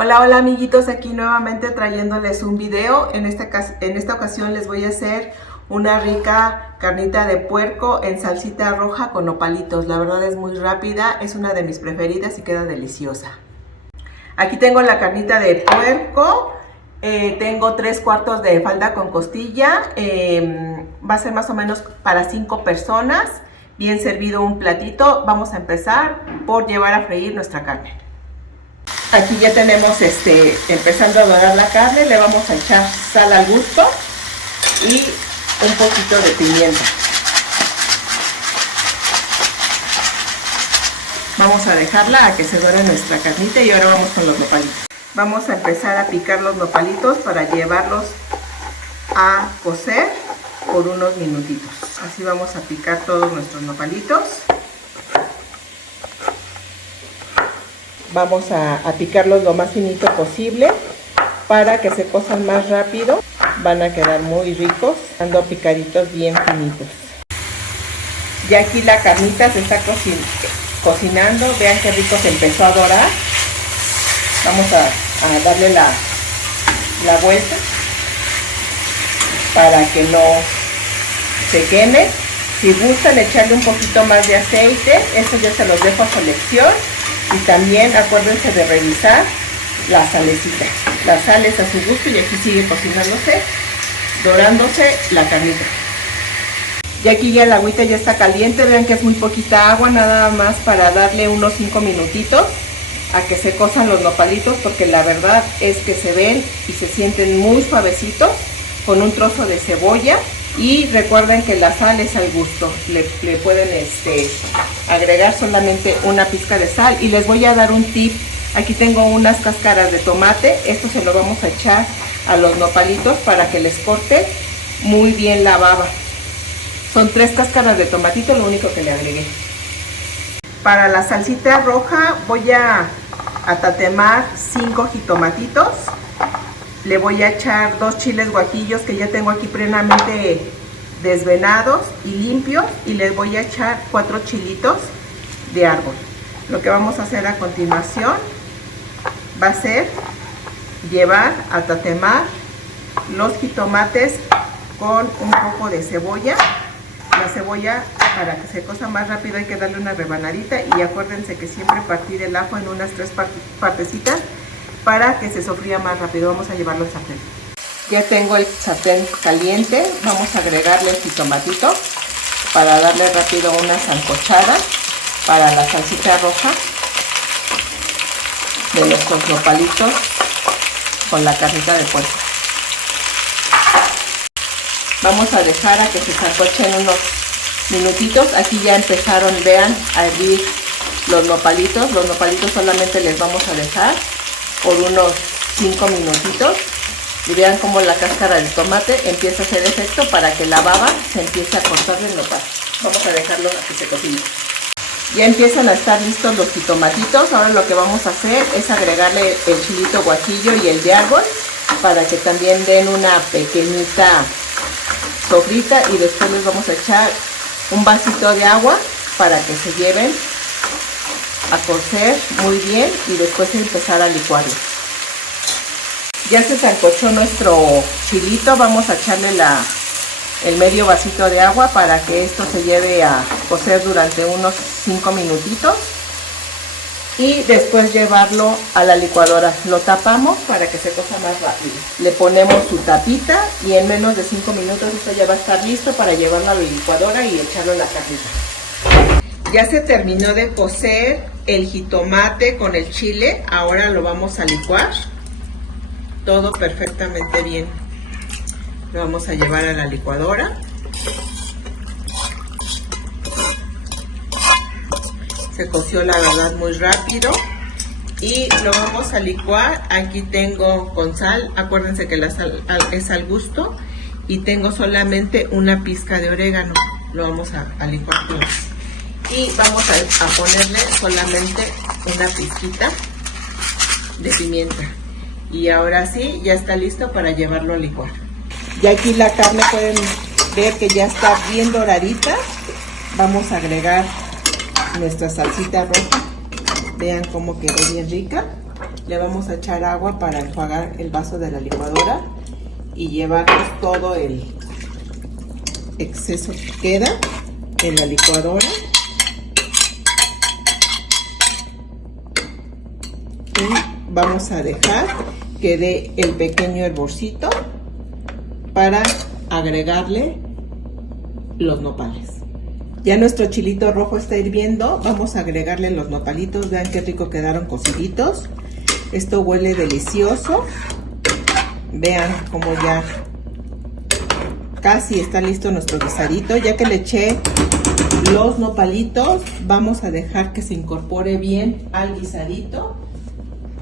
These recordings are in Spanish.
Hola, hola amiguitos, aquí nuevamente trayéndoles un video. En esta ocasión les voy a hacer una rica carnita de puerco en salsita roja con nopalitos. La verdad es muy rápida, es una de mis preferidas y queda deliciosa. Aquí tengo la carnita de puerco, tengo 3/4 de falda con costilla, va a ser más o menos para 5 personas, bien servido un platito. Vamos a empezar por llevar a freír nuestra carne. Aquí ya tenemos empezando a dorar la carne, le vamos a echar sal al gusto y un poquito de pimienta. Vamos a dejarla a que se dore nuestra carnita y ahora vamos con los nopalitos. Vamos a empezar a picar los nopalitos para llevarlos a cocer por unos minutitos. Así vamos a picar todos nuestros nopalitos. Vamos a picarlos lo más finito posible para que se cosan más rápido. Van a quedar muy ricos, dando picaditos bien finitos. Ya aquí la carnita se está cocinando. Vean qué rico se empezó a dorar. Vamos a darle la vuelta para que no se queme. Si gustan echarle un poquito más de aceite, esto ya se los dejo a su elección. Y también acuérdense de revisar la salecita. La sal es a su gusto y aquí sigue cocinándose, dorándose la carnita. Y aquí ya el agüita ya está caliente. Vean que es muy poquita agua, nada más para darle unos 5 minutitos a que se cosan los nopalitos, porque la verdad es que se ven y se sienten muy suavecitos con un trozo de cebolla. Y recuerden que la sal es al gusto, le pueden agregar solamente una pizca de sal. Y les voy a dar un tip. Aquí tengo unas cáscaras de tomate, esto se lo vamos a echar a los nopalitos para que les corte muy bien la baba. Son 3 cáscaras de tomatito, lo único que le agregué. Para la salsita roja voy a tatemar 5 jitomatitos. Le voy a echar 2 chiles guajillos que ya tengo aquí previamente desvenados y limpios, y les voy a echar 4 chilitos de árbol. Lo que vamos a hacer a continuación va a ser llevar a tatemar los jitomates con un poco de cebolla. La cebolla, para que se cosa más rápido, hay que darle una rebanadita, y acuérdense que siempre partir el ajo en unas 3 partecitas para que se sofría más rápido. Vamos a llevarlo al sartén. Ya tengo el sartén caliente. Vamos a agregarle el jitomatito para darle rápido una sancochada para la salsita roja de nuestros nopalitos con la carnita de puerco. Vamos a dejar a que se sancochen unos minutitos. Aquí ya empezaron, vean, a hervir los nopalitos. Los nopalitos solamente les vamos a dejar por unos 5 minutitos, y vean cómo la cáscara del tomate empieza a hacer efecto para que la baba se empiece a cortar del nopal. Vamos a dejarlo a que se cocine. Ya empiezan a estar listos los jitomatitos. Ahora lo que vamos a hacer es agregarle el chilito guajillo y el de árbol para que también den una pequeñita sofrita, y después les vamos a echar un vasito de agua para que se lleven a cocer muy bien y después empezar a licuarlo. Ya se sancochó nuestro chilito. Vamos a echarle el medio vasito de agua para que esto se lleve a cocer durante unos 5 minutitos, y después llevarlo a la licuadora. Lo tapamos para que se cosa más rápido. Le ponemos su tapita y en menos de 5 minutos esto ya va a estar listo para llevarlo a la licuadora y echarlo en la carnita. Ya se terminó de cocer el jitomate con el chile. Ahora lo vamos a licuar todo perfectamente bien. Lo vamos a llevar a la licuadora. Se coció la verdad muy rápido y lo vamos a licuar. Aquí tengo con sal, acuérdense que la sal es al gusto, y tengo solamente una pizca de orégano. Lo vamos a licuar todo. Y vamos a ponerle solamente una pizquita de pimienta. Y ahora sí, ya está listo para llevarlo a licuar. Ya aquí la carne pueden ver que ya está bien doradita. Vamos a agregar nuestra salsita roja. Vean cómo quedó bien rica. le vamos a echar agua para enjuagar el vaso de la licuadora y llevarnos todo el exceso que queda en la licuadora. Y vamos a dejar que dé el pequeño hervorcito para agregarle los nopales. Ya nuestro chilito rojo está hirviendo, vamos a agregarle los nopalitos. Vean qué rico quedaron cociditos. Esto huele delicioso. Vean cómo ya casi está listo nuestro guisadito. Ya que le eché los nopalitos, vamos a dejar que se incorpore bien al guisadito.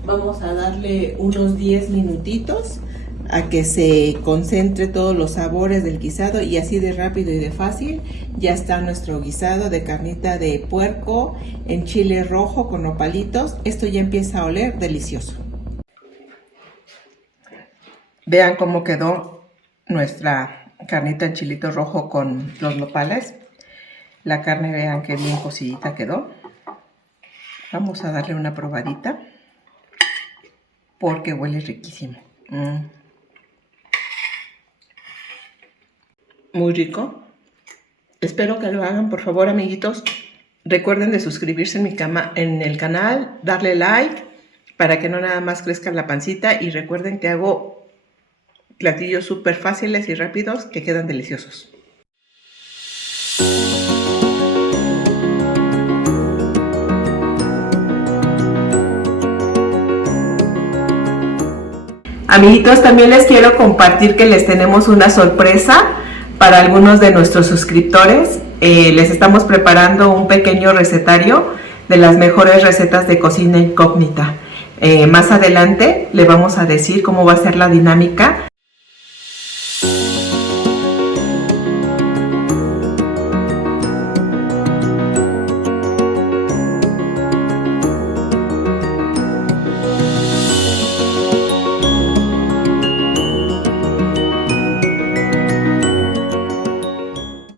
Vamos a darle unos 10 minutitos a que se concentre todos los sabores del guisado, y así de rápido y de fácil ya está nuestro guisado de carnita de puerco en chile rojo con nopalitos. Esto ya empieza a oler delicioso. Vean cómo quedó nuestra carnita en chilito rojo con los nopales. La carne, vean que bien cocidita quedó. Vamos a darle una probadita porque huele riquísimo. Muy rico. Espero que lo hagan, por favor, amiguitos. Recuerden de suscribirse en el canal, darle like para que no nada más crezca la pancita, y recuerden que hago platillos súper fáciles y rápidos que quedan deliciosos. Amiguitos, también les quiero compartir que les tenemos una sorpresa para algunos de nuestros suscriptores. Les estamos preparando un pequeño recetario de las mejores recetas de cocina incógnita. Más adelante le vamos a decir cómo va a ser la dinámica.